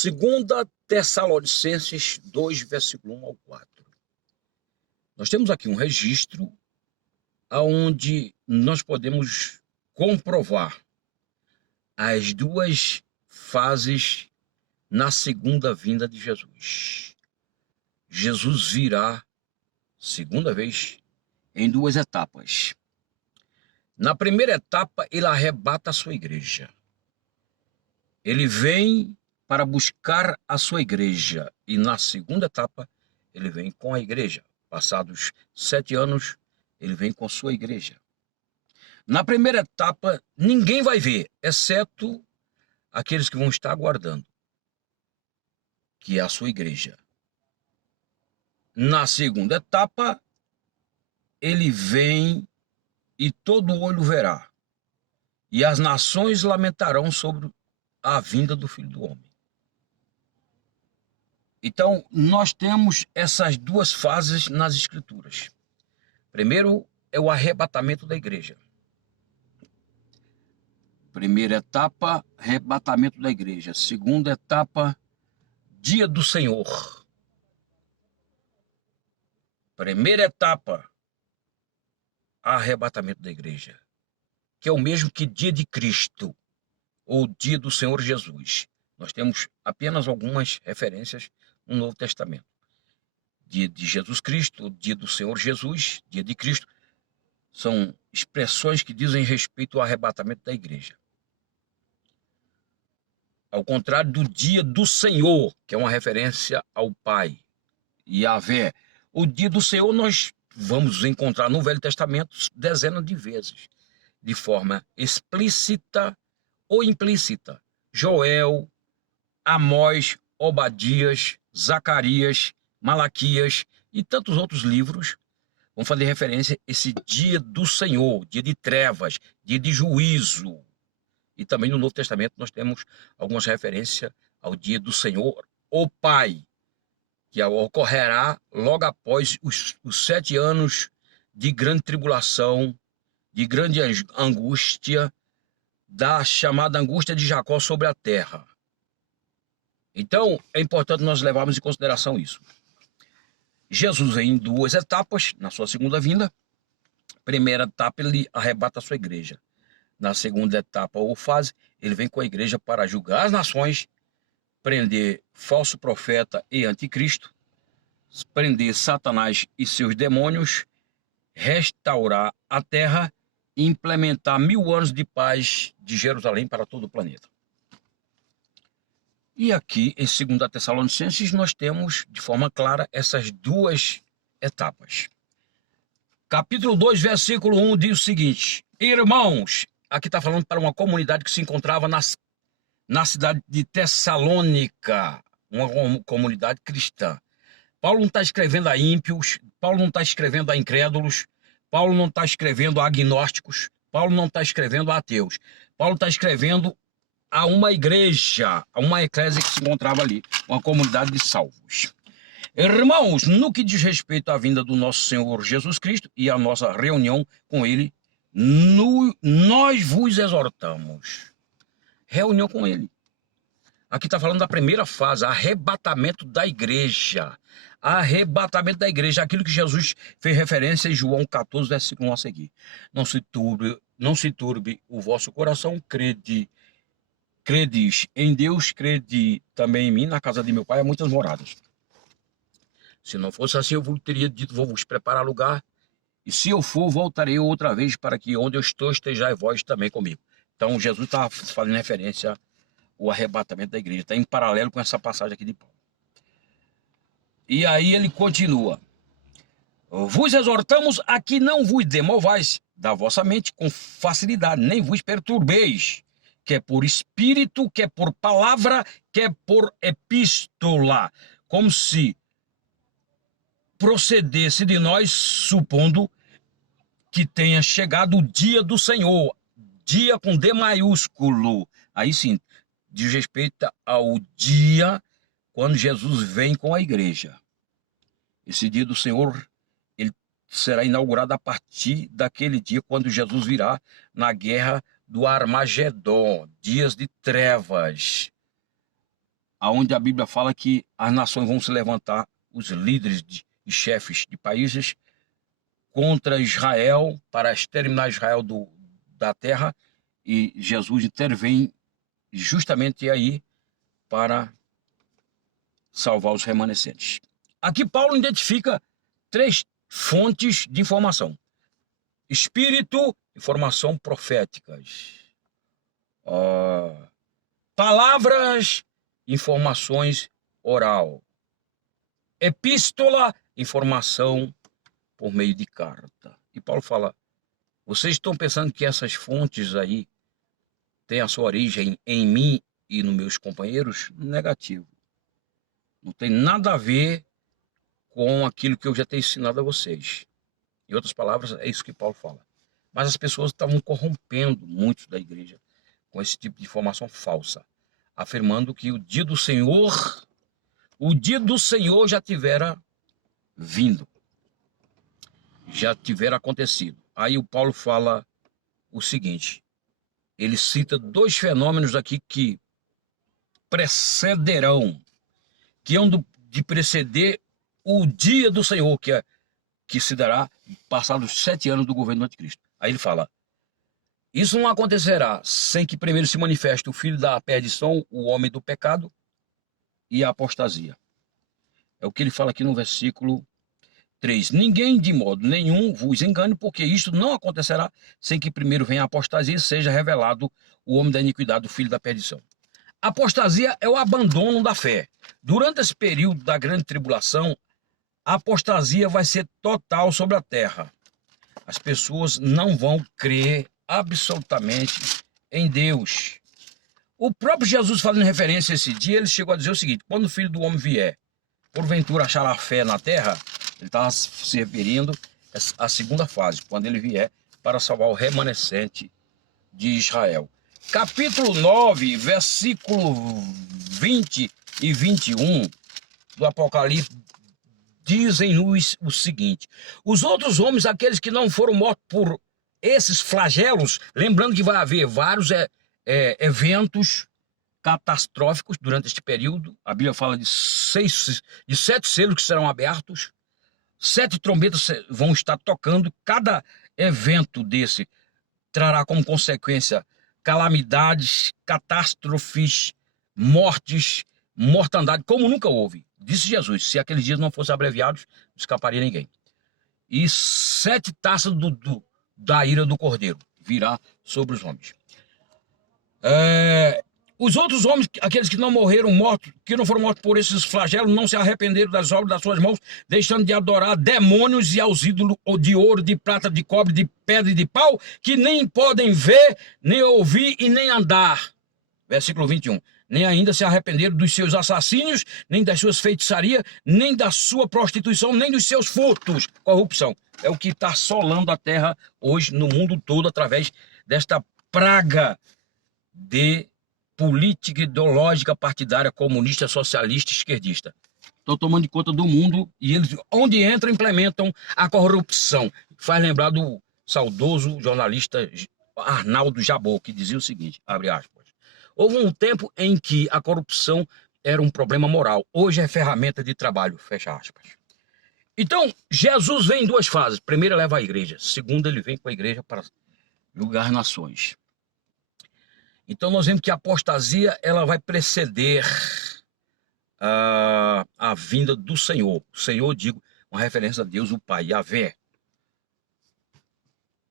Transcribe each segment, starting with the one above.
Segunda Tessalonicenses 2, versículo 1 ao 4. Nós temos aqui um registro onde nós podemos comprovar as duas fases na segunda vinda de Jesus. Jesus virá, segunda vez, em duas etapas. Na primeira etapa, ele arrebata a sua igreja. Ele vem para buscar a sua igreja. E na segunda etapa, ele vem com a igreja. Passados 7 anos, ele vem com a sua igreja. Na primeira etapa, ninguém vai ver, exceto aqueles que vão estar aguardando, que é a sua igreja. Na segunda etapa, ele vem e todo olho verá, e as nações lamentarão sobre a vinda do Filho do Homem. Então, nós temos essas duas fases nas Escrituras. Primeiro é o arrebatamento da igreja. Primeira etapa, arrebatamento da igreja. Segunda etapa, dia do Senhor. Primeira etapa, arrebatamento da igreja, que é o mesmo que dia de Cristo, ou dia do Senhor Jesus. Nós temos apenas algumas referências no Novo Testamento. Dia de Jesus Cristo, dia do Senhor Jesus, dia de Cristo, são expressões que dizem respeito ao arrebatamento da igreja. Ao contrário do dia do Senhor, que é uma referência ao Pai, Yahvé. O dia do Senhor nós vamos encontrar no Velho Testamento dezenas de vezes, de forma explícita ou implícita. Joel, Amós, Obadias, Zacarias, Malaquias e tantos outros livros vão fazer referência a esse dia do Senhor, dia de trevas, dia de juízo. E também no Novo Testamento nós temos algumas referências ao dia do Senhor, o Pai, que ocorrerá logo após os 7 anos de grande tribulação, de grande angústia, da chamada angústia de Jacó sobre a terra. Então, é importante nós levarmos em consideração isso. Jesus vem em duas etapas, na sua segunda vinda. Primeira etapa, ele arrebata a sua igreja. Na segunda etapa ou fase, ele vem com a igreja para julgar as nações, prender falso profeta e anticristo, prender Satanás e seus demônios, restaurar a terra e implementar 1000 anos de paz de Jerusalém para todo o planeta. E aqui, em 2 Tessalonicenses, nós temos de forma clara essas duas etapas. Capítulo 2, versículo 1 diz o seguinte: irmãos, aqui está falando para uma comunidade que se encontrava na cidade de Tessalônica, uma comunidade cristã. Paulo não está escrevendo a ímpios, Paulo não está escrevendo a incrédulos, Paulo não está escrevendo a agnósticos, Paulo não está escrevendo a ateus. Paulo está escrevendo a uma igreja, a uma eclésia que se encontrava ali, uma comunidade de salvos. Irmãos, no que diz respeito à vinda do nosso Senhor Jesus Cristo e à nossa reunião com Ele, nós vos exortamos. Reunião com Ele. Aqui está falando da primeira fase, arrebatamento da igreja. Arrebatamento da igreja, aquilo que Jesus fez referência em João 14, versículo 1 a seguir. Não se turbe o vosso coração, credes em Deus, crede também em mim, na casa de meu pai há muitas moradas. Se não fosse assim, eu vos teria dito, vou vos preparar lugar, e se eu for, voltarei outra vez para que onde eu estou, estejais vós também comigo. Então, Jesus está fazendo referência ao arrebatamento da igreja, está em paralelo com essa passagem aqui de Paulo. E aí ele continua: vos exortamos a que não vos demovais da vossa mente com facilidade, nem vos perturbeis, quer por espírito, quer por palavra, quer por epístola, como se procedesse de nós, supondo que tenha chegado o dia do Senhor, dia com D maiúsculo. Aí sim, diz respeito ao dia quando Jesus vem com a igreja. Esse dia do Senhor, ele será inaugurado a partir daquele dia quando Jesus virá na guerra do Armagedon, dias de trevas. onde a Bíblia fala que as nações vão se levantar, os líderes e chefes de países, contra Israel, para exterminar Israel da terra, e Jesus intervém justamente aí para salvar os remanescentes. Aqui Paulo identifica 3 fontes de informação: Espírito, informação proféticas, palavras, informações oral, epístola, informação por meio de carta. E Paulo fala: vocês estão pensando que essas fontes aí têm a sua origem em mim e nos meus companheiros? Negativo. Não tem nada a ver com aquilo que eu já tenho ensinado a vocês. Em outras palavras, é isso que Paulo fala. Mas as pessoas estavam corrompendo muitos da igreja com esse tipo de informação falsa, afirmando que o dia do Senhor já tivera vindo, já tivera acontecido. Aí o Paulo fala o seguinte, ele cita 2 fenômenos aqui que precederão, que hão de preceder o dia do Senhor, que se dará passados 7 anos do governo do anticristo. Aí ele fala: isso não acontecerá sem que primeiro se manifeste o filho da perdição, o homem do pecado e a apostasia. É o que ele fala aqui no versículo 3. Ninguém de modo nenhum vos engane, porque isto não acontecerá sem que primeiro venha a apostasia e seja revelado o homem da iniquidade, o filho da perdição. Apostasia é o abandono da fé. Durante esse período da grande tribulação, a apostasia vai ser total sobre a terra. As pessoas não vão crer absolutamente em Deus. O próprio Jesus, fazendo referência a esse dia, ele chegou a dizer o seguinte: quando o Filho do Homem vier, porventura achará fé na terra? Ele estava se referindo à segunda fase, quando ele vier para salvar o remanescente de Israel. Capítulo 9, versículo 20 e 21 do Apocalipse, dizem-nos o seguinte: os outros homens, aqueles que não foram mortos por esses flagelos, lembrando que vai haver vários eventos catastróficos durante este período. A Bíblia fala de 7 selos que serão abertos, 7 trombetas vão estar tocando. Cada evento desse trará como consequência calamidades, catástrofes, mortes, mortandade, como nunca houve. Disse Jesus: se aqueles dias não fossem abreviados, não escaparia ninguém. E 7 taças da ira do Cordeiro virá sobre os homens. Os outros homens, aqueles que não foram mortos por esses flagelos, não se arrependeram das obras das suas mãos, deixando de adorar demônios e aos ídolos de ouro, de prata, de cobre, de pedra e de pau, que nem podem ver, nem ouvir e nem andar. Versículo 21. Nem ainda se arrependeram dos seus assassínios, nem das suas feitiçarias, nem da sua prostituição, nem dos seus furtos. Corrupção. É o que está assolando a terra hoje no mundo todo, através desta praga de política ideológica partidária, comunista, socialista, esquerdista. Estão tomando conta do mundo e eles, onde entram, implementam a corrupção. Faz lembrar do saudoso jornalista Arnaldo Jabor, que dizia o seguinte, abre aspas: houve um tempo em que a corrupção era um problema moral, hoje é ferramenta de trabalho, fecha aspas. Então, Jesus vem em 2 fases. Primeiro, leva a igreja. Segundo, ele vem com a igreja para julgar as nações. Então nós vemos que a apostasia ela vai preceder a vinda do Senhor. O Senhor, digo, uma referência a Deus, o Pai, Yahvé.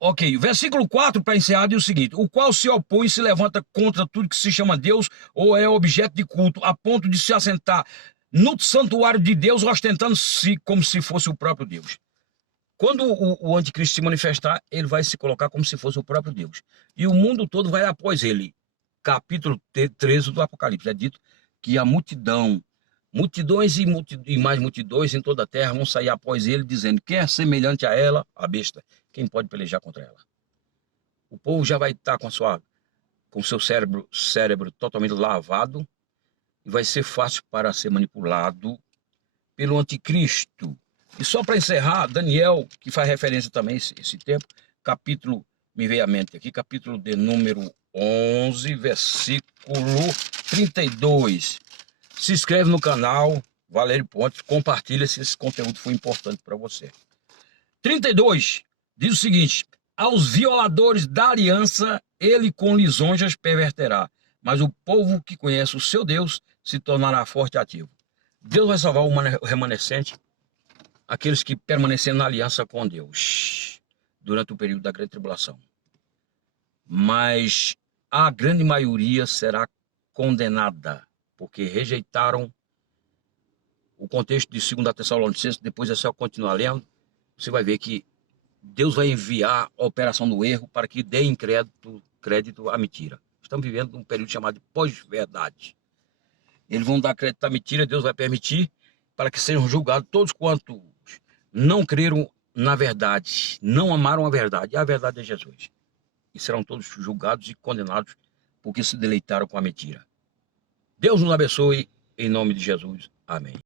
Ok, versículo 4, para encerrar, diz o seguinte: o qual se opõe e se levanta contra tudo que se chama Deus ou é objeto de culto, a ponto de se assentar no santuário de Deus, ostentando-se como se fosse o próprio Deus. Quando o anticristo se manifestar, ele vai se colocar como se fosse o próprio Deus. E o mundo todo vai após ele. Capítulo 13 do Apocalipse, é dito que a multidões e mais multidões em toda a terra vão sair após ele, dizendo: quem é semelhante a ela, a besta, quem pode pelejar contra ela? O povo já vai estar com o seu cérebro totalmente lavado e vai ser fácil para ser manipulado pelo anticristo. E só para encerrar, Daniel, que faz referência também a esse tempo, capítulo, me veio à mente aqui, capítulo de número 11, versículo 32. se inscreve no canal Valério Pontes, compartilha se esse conteúdo foi importante para você. 32 diz o seguinte: aos violadores da aliança ele com lisonjas perverterá, mas o povo que conhece o seu Deus se tornará forte e ativo. Deus vai salvar o remanescente, aqueles que permaneceram na aliança com Deus durante o período da grande tribulação. Mas a grande maioria será condenada, porque rejeitaram o contexto de 2 Tessalonicenses. Depois é só continuar lendo, você vai ver que Deus vai enviar a operação do erro para que dê crédito à mentira. Estamos vivendo um período chamado de pós-verdade. Eles vão dar crédito à mentira, Deus vai permitir para que sejam julgados todos quantos não creram na verdade, não amaram a verdade. E a verdade é Jesus. E serão todos julgados e condenados porque se deleitaram com a mentira. Deus nos abençoe, em nome de Jesus. Amém.